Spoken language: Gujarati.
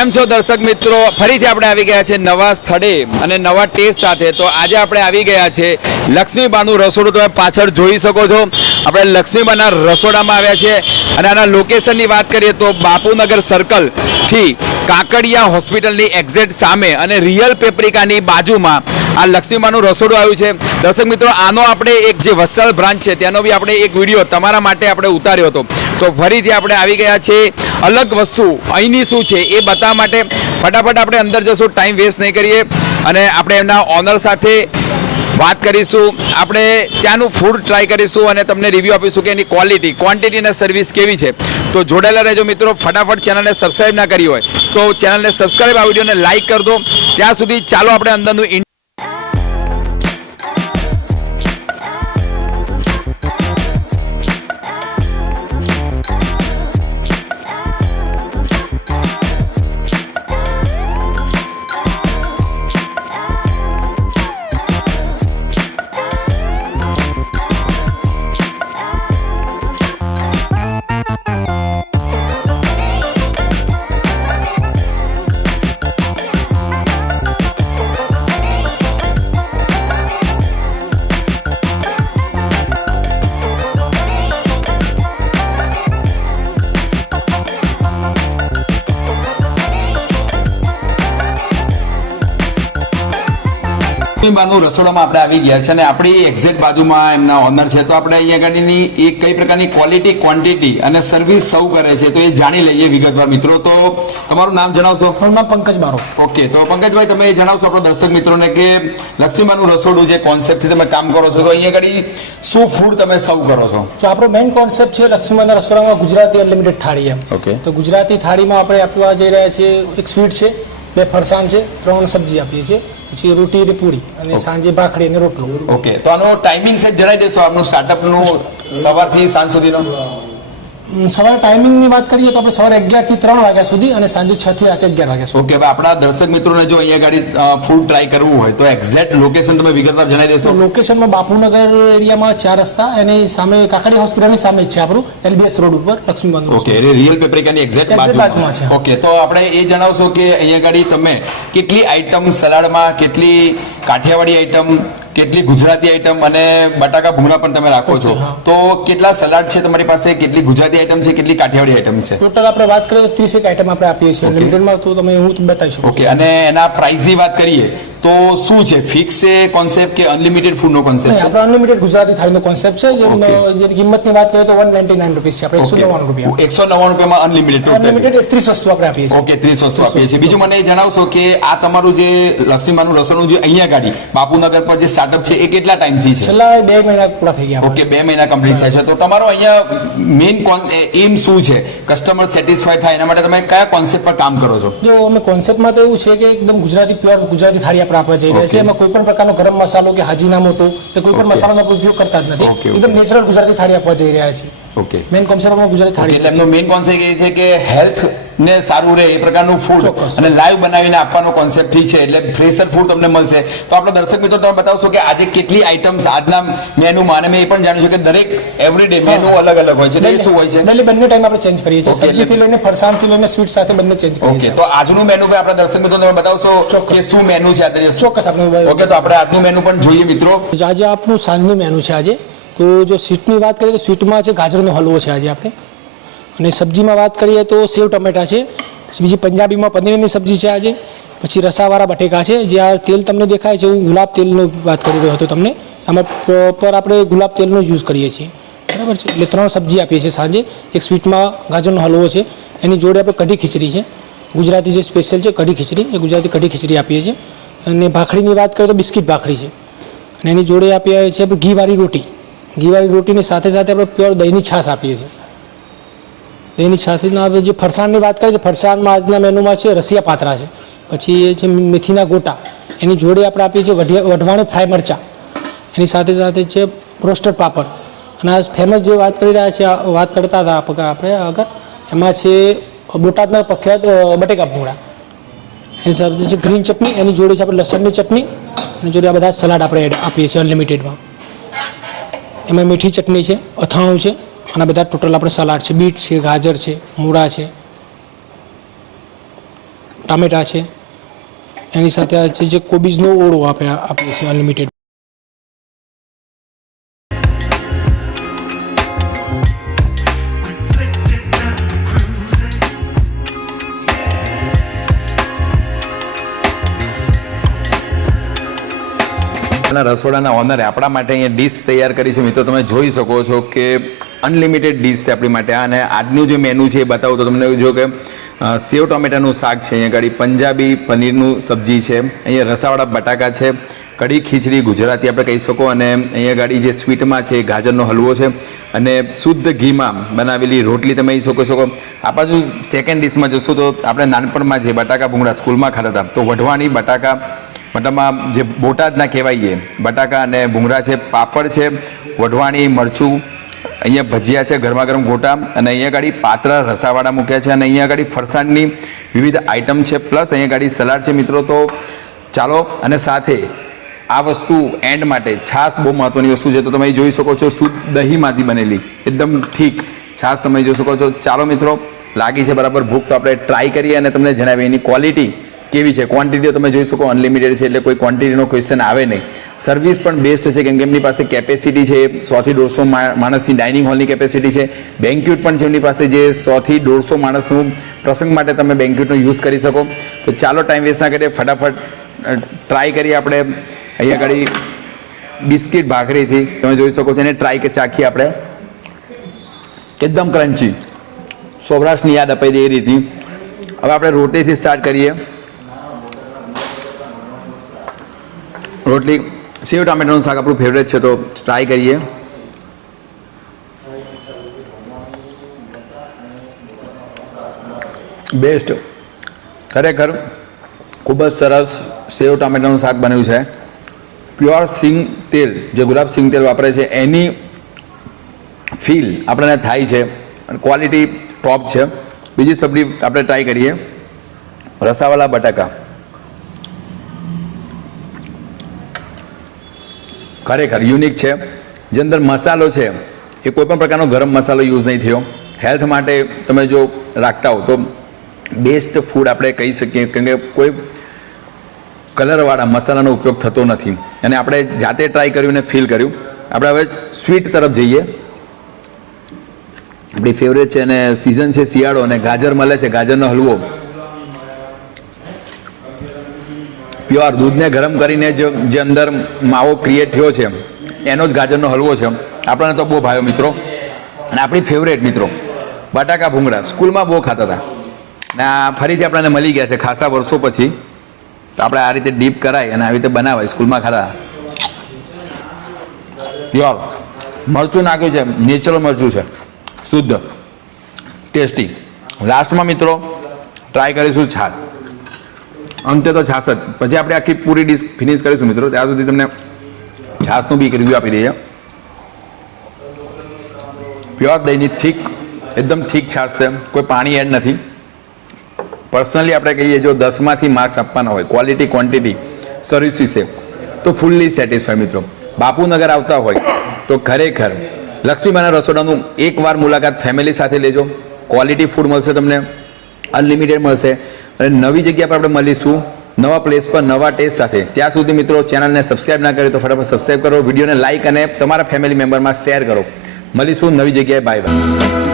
કેમ છો દર્શક મિત્રો, ફરીથી આપણે આવી ગયા છે નવા સ્થળે અને નવા ટેસ્ટ સાથે. તો આજે આપણે આવી ગયા છે લક્ષ્મીબાનું રસોડું. તમે પાછળ જોઈ શકો છો, આપણે લક્ષ્મીબાના રસોડામાં આવ્યા છે અને આના લોકેશનની વાત કરીએ તો બાપુનગર સર્કલથી કાકડિયા હોસ્પિટલની એક્ઝેક્ટ સામે અને રિયલ પેપ્રિકાની બાજુમાં આ લક્ષ્મીબાનું રસોડું આવ્યું છે. દર્શક મિત્રો, આનો આપણે એક જે વસ્ત્રાલ બ્રાન્ચ છે તેનો બી આપણે એક વિડીયો તમારા માટે આપણે ઉતાર્યો હતો. તો ફરીથી આપણે આવી ગયા છે અલગ વસ્તુ અહીંની શું છે એ બતાવવા માટે. ફટાફટ આપણે અંદર જશું, ટાઈમ વેસ્ટ નહીં કરીએ અને આપણે એમના ઓનર સાથે વાત કરીશું. આપણે ત્યાંનું ફૂડ ટ્રાય કરીશું અને તમને રિવ્યૂ આપીશું કે એની ક્વોલિટી, ક્વોન્ટિટી અને સર્વિસ કેવી છે. તો જોડાયેલા રહેજો મિત્રો. ફટાફટ ચેનલને સબસ્ક્રાઈબ ના કરી હોય તો ચેનલને સબસ્ક્રાઈબ, આ વિડીયોને લાઇક કરી દો. ત્યાં સુધી ચાલો આપણે અંદરનું લક્ષ્મીબાનું રસોડામાં આપણે આવી ગયા છે અને આપણી એક્ઝેક્ટ બાજુમાં એમના ઓનર છે. તો આપણે અહીંયા ગાડીની એ કઈ પ્રકારની ક્વોલિટી, ક્વોન્ટિટી અને સર્વિસ સૌ કરે છે તો એ જાણી લઈએ વિગતવાર મિત્રો. તો તમારું નામ જણાવશો? મારું નામ પંકજ બારો. ઓકે, તો પંકજભાઈ તમે એ જણાવશો આપણા દર્શક મિત્રોને કે લક્ષ્મીબાનું રસોડું જે કોન્સેપ્ટથી તમે કામ કરો છો તો અહીંયા ગાડી શું ફૂડ તમે સર્વ કરો છો? તો આપણો મેઇન કોન્સેપ્ટ છે લક્ષ્મીબાના રસોડામાં ગુજરાતી અનલિમિટેડ થાળી એમ. ઓકે. તો ગુજરાતી થાળીમાં આપણે આપવા જઈ રહ્યા છીએ એક સ્વીટ છે, 2 ફરસાણ છે, 3 સબ્જી આપીએ છીએ, પછી રોટી અને પૂરી અને સાંજે ભાખરી અને રોટલો. ઓકે, તો આનો ટાઈમિંગ છે જણાવી દેશો આપનું સ્ટાર્ટઅપનું સવારથી સાંજ સુધીનો? સવારે ટાઈમિંગની વાત કરીએ તો આપણે સવારે 11 થી 3 વાગ્યા સુધી અને સાંજે 6 થી રાતે 11 વાગ્યા સુધી. ઓકે, હવે આપણા દર્શક મિત્રોને જો અહીંયા ગાડી ફૂડ ટ્રાય કરવું હોય તો એક્ઝેક્ટ લોકેશન તમે વિગતવાર જણાવી દેશો? લોકેશનમાં બાપુનગર એરિયામાં 4 રસ્તા, એની સામે કાકડિયા હોસ્પિટલની સામે જ છે આપણું LBS રોડ ઉપર લક્ષ્મીબાનું. ઓકે, એટલે રિયલ પેપ્રિકાની એક્ઝેક્ટ બાજુમાં છે. ઓકે, તો આપણે એ જણાવશો કે અહીંયા ગાડી તમે કેટલી આઈટમ સલાડમાં, કેટલી કાઠિયાવાડી આઈટમ, કેટલી ગુજરાતી આઈટમ અને બટાકા ભૂંગળા પણ તમે રાખો છો. તો કેટલા સલાડ છે તમારી પાસે, કેટલી ગુજરાતી આઈટમ છે, કેટલી કાઠિયાવાડી આઈટમ છે? ટોટલ આપણે વાત કરીએ તો 30 આઈટમ આપણે આપીએ છીએ લિમિટેડમાં. તો તમે હું બતાવી શકું. ઓકે, અને એના પ્રાઇસની વાત કરીએ તો શું છે, ફિક્સ છે કોન્સેપ્ટ કે અનલિમિટેડ ફૂડનો કોન્સેપ્ટ છે? આપણે અનલિમિટેડ ગુજરાતી થાળીનો કોન્સેપ્ટ છે. જેની કિંમતની વાત કરીએ તો 199 રૂપીસ છે. આપણે 199 રૂપિયા. 199 રૂપિયામાં અનલિમિટેડ. અનલિમિટેડ 30 વસ્તુ આપણે આપીએ છીએ. ઓકે, 30 વસ્તુ આપીએ છીએ. બીજું મને એ જણાવશો કે આ તમારું જે લક્ષ્મીબાનું રસોડું જે અહીંયા ગાડી બાપુનગર પર જે સ્ટાર્ટઅપ છે એ કેટલા ટાઈમથી છે? છેલ્લા 2 મહિના પૂરા થઈ ગયા. ઓકે, 2 મહિના કમ્પ્લીટ થયા છે. તો તમારો અહીંયા મેઇન એમ શું છે? કસ્ટમર સેટિસ્ફાય થાય એના માટે તમે કયા કોન્સેપ્ટ પર કામ કરો છો? જો અમે કોન્સેપ્ટમાં તો એવું છે કે એકદમ ગુજરાતી, પ્યોર ગુજરાતી થાળી આપણે આપવા જઈ રહ્યા છીએ. એમાં કોઈ પણ પ્રકારનો ગરમ મસાલો કે હાજીના મોટો કે કોઈ પણ મસાલાનો ઉપયોગ કરતા જ નથી. એકદમ નેચરલ ગુજરાતી થાળી આપવા જઈ રહ્યા છીએ. ઓકે, મેઇન કોન્સેપ્ટમાં ગુજરાતી થાળી. એટલે એમનો મેઇન કોન્સેપ્ટ એ છે કે હેલ્થ ને સારું રહે એ પ્રકારનું ફૂડ અને લાઈવ બનાવીને આપવાનો કોન્સેપ્ટ થી છે. એટલે ફ્રેશર ફૂડ તમને મળશે. તો આપણા દર્શક મિત્રો તમે બતાવશો કે આજે કેટલી આઈટમ્સ આજના મેનુમાં, અને મેં એ પણ જાણ્યું છે કે દરેક એવરીડે મેનુ અલગ અલગ હોય છે. એ શું હોય છે? ડેલી બંને ટાઈમ આપણે ચેન્જ કરીએ છીએ. સબ્જીથી લઈને ફરસાણથી લઈને સ્વીટ સાથે બંને ચેન્જ કરીએ છીએ. ઓકે, તો આજનું મેનુ પર આપણા દર્શક મિત્રો તમે બતાવશો કે શું મેનુ છે આજે? ચોક્કસ આપણે. ઓકે, તો આપણે આજનું મેનુ પણ જોઈએ મિત્રો. આજે આપણું સાંજનું મેનુ છે આજે. તો જો સ્વીટની વાત કરીએ તો સ્વીટમાં છે ગાજરનો હલવો છે આજે આપણે. અને સબ્જીમાં વાત કરીએ તો સેવ ટમેટા છે. બીજી પંજાબીમાં પનીરની સબ્જી છે આજે. પછી રસાવાળા બટેકા છે. જે આ તેલ તમને દેખાય છે, હું ગુલાબ તેલની વાત કરી રહ્યો હતો તમને. આમાં પ્રોપર આપણે ગુલાબ તેલનો યુઝ કરીએ છીએ, બરાબર છે. એટલે 3 સબ્જી આપીએ છીએ સાંજે. એક સ્વીટમાં ગાજરનો હલવો છે, એની જોડે આપણે કઢી ખીચડી છે, ગુજરાતી જે સ્પેશિયલ છે કઢી ખીચડી, એ ગુજરાતી કઢી ખીચડી આપીએ છીએ. અને ભાખરીની વાત કરીએ તો બિસ્કિટ ભાખરી છે. અને એની જોડે આપીએ છીએ આપણે ઘીવાળી રોટી. ઘીવાળી રોટીની સાથે સાથે આપણે પ્યોર દહીંની છાશ આપીએ છીએ. દહીંની સાથેના આપણે જે ફરસાણની વાત કરીએ તો ફરસાણમાં આજના મેનુમાં છે રસિયા પાતરા છે, પછી એ છે મેથીના ગોટા, એની જોડે આપણે આપીએ છીએ વઢવાણી ફ્રાય મરચાં, એની સાથે સાથે છે રોસ્ટેડ પાપડ. અને આ ફેમસ જે વાત કરી રહ્યા છે, વાત કરતા હતા આપણે આગળ, એમાં છે બોટાદના પ્રખ્યાત બટેકા ભૂંગળા, એની સાથે છે ગ્રીન ચટણી, એની જોડે છે આપણે લસણની ચટણી, એની જોડે આ બધા સલાડ આપણે આપીએ છીએ અનલિમિટેડમાં. એમાં મીઠી ચટણી છે, અથાણું છે, અને બધા ટોટલ આપણે સલાડ છે, બીટ છે, ગાજર છે, મૂળા છે. ટામેટા છે, એની સાથે આ છે જે કોબીજનો ઓળો આપીએ છીએ અનલિમિટેડ. રસોડાના ઓનરે આપણા માટે અહીંયા ડીશ તૈયાર કરી છે મિત્રો. તમે જોઈ શકો છો કે અનલિમિટેડ ડીશ છે આપણી માટે. અને આજનું જે મેનુ છે એ બતાવું તો તમને જો કે સેવ ટોમેટાનું શાક છે, અહીંયા ગાડી પંજાબી પનીરનું સબ્જી છે, અહીંયા રસાવાળા બટાકા છે, કઢી ખીચડી ગુજરાતી આપણે કહી શકો, અને અહીંયા ગાડી જે સ્વીટમાં છે ગાજરનો હલવો છે, અને શુદ્ધ ઘીમાં બનાવેલી રોટલી તમે કહી શકો. આ બાજુ સેકન્ડ ડીશમાં જશું તો આપણે નાનપણમાં જે બટાકા ભૂંગળા સ્કૂલમાં ખાતા હતા, તો વઢવાણી બટાકા મતલબમાં જે બોટાદના કહેવાય બટાકા અને ભૂંગળા છે, પાપડ છે, વઢવાણી મરચું, અહીંયા ભજીયા છે, ગરમા ગરમ ગોટા, અને અહીંયા ગાડી પાતળા રસાવાળા મૂક્યા છે, અને અહીંયા ગાડી ફરસાણની વિવિધ આઈટમ છે, પ્લસ અહીંયા ગાડી સલાડ છે મિત્રો. તો ચાલો, અને સાથે આ વસ્તુ એન્ડ માટે છાશ બહુ મહત્વની વસ્તુ છે. તો તમે જોઈ શકો છો શુદ્ધ દહીંમાંથી બનેલી એકદમ ઠીક છાશ તમે જોઈ શકો છો. ચાલો મિત્રો, લાગી છે બરાબર ભૂખ, તો આપણે ટ્રાય કરીએ અને તમને જણાવીએ એની ક્વોલિટી કેવી છે. ક્વોન્ટિટી તમે જોઈ શકો અનલિમિટેડ છે, એટલે કોઈ ક્વોન્ટિટીનો ક્વેશ્ચન આવે નહીં. સર્વિસ પણ બેસ્ટ છે, કેમ કે એમની પાસે કેપેસિટી છે 100 થી 150 માણસની ડાઇનિંગ હોલની કેપેસિટી છે. બેન્ક્યુટ પણ છે એમની પાસે, જે 100 થી 150 માણસનું પ્રસંગ માટે તમે બેન્ક્યુટનો યુઝ કરી શકો. તો ચાલો ટાઈમ વેસ્ટ ના કરીએ, ફટાફટ ટ્રાય કરીએ આપણે. અહીંયા આગળ બિસ્કિટ ભાખરીથી તમે જોઈ શકો છો, એને ટ્રાય ચાખીએ આપણે. એકદમ ક્રન્ચી, સૌરાષ્ટ્રની યાદ અપાઈ દે એ રીતની. હવે આપણે રોટીથી સ્ટાર્ટ કરીએ. રોટલી સેવ ટામેટાનું શાક આપણું ફેવરેટ છે, તો ટ્રાય કરીએ. બેસ્ટ, ખરેખર ખૂબ જ સરસ સેવ ટામેટાનું શાક બન્યું છે. પ્યોર સિંગ તેલ, જે ગુલાબ સિંગ તેલ વાપરે છે એની ફીલ આપણને થાય છે, ક્વોલિટી ટોપ છે. બીજી સબ્જી આપણે ટ્રાય કરીએ, રસાવાળા બટાકા. ખરેખર યુનિક છે. જે અંદર મસાલો છે એ કોઈ પણ પ્રકારનો ગરમ મસાલો યુઝ નહીં થયો. હેલ્થ માટે તમે જો રાખતા હો તો બેસ્ટ ફૂડ આપણે કહી શકીએ, કેમ કે કોઈ કલરવાળા મસાલાનો ઉપયોગ થતો નથી. અને આપણે જાતે ટ્રાય કર્યું અને ફીલ કર્યું. આપણે હવે સ્વીટ તરફ જઈએ. આપણી ફેવરેટ છે, અને સિઝન છે શિયાળો, અને ગાજર મળે છે, ગાજરનો હલવો. પ્યોર દૂધને ગરમ કરીને જે અંદર માવો ક્રિએટ થયો છે એનો જ ગાજરનો હલવો છે. આપણને તો બહુ ભાવ્યો મિત્રો. અને આપણી ફેવરેટ મિત્રો બટાકા ભૂંગળા સ્કૂલમાં બહુ ખાતા હતા, અને આ ફરીથી આપણને મળી ગયા છે ખાસા વર્ષો પછી. તો આપણે આ રીતે ડીપ કરાય અને આવી રીતે બનાવાય. સ્કૂલમાં ખાતા પ્યોર મરચું નાખ્યું છે, નેચરલ મરચું છે, શુદ્ધ, ટેસ્ટી. લાસ્ટમાં મિત્રો ટ્રાય કરીશું છાશ. અંતે તો છાશ જ, પછી આપણે આખી પૂરી ડીશ ફિનિશ કરીશું મિત્રો. ત્યાં સુધી તમને છાશનું બી એક રિવ્યુ આપી દઈએ. પ્યોર દહીંની થીક, એકદમ થીક છાશ છે, કોઈ પાણી એડ નથી. પર્સનલી આપણે કહીએ જો 10માંથી માર્ક્સ આપવાના હોય ક્વોલિટી ક્વોન્ટિટી સર્વિસ વિશે, તો ફૂલ્લી સેટિસ્ફાઈ મિત્રો. બાપુનગર આવતા હોય તો ખરેખર લક્ષ્મીબાના રસોડાનું એકવાર મુલાકાત ફેમિલી સાથે લેજો. ક્વોલિટી ફૂડ મળશે તમને, અનલિમિટેડ મળશે, અને નવી જગ્યા પર આપણે મળીશું, નવા પ્લેસ પર નવા ટેસ્ટ સાથે. ત્યાં સુધી મિત્રો ચેનલને સબસ્ક્રાઈબ ના કરી તો ફટાફટ સબસ્ક્રાઈબ કરો, વિડીયોને લાઇક અને તમારા ફેમિલી મેમ્બરમાં શેર કરો. મળીશું નવી જગ્યાએ. Bye bye.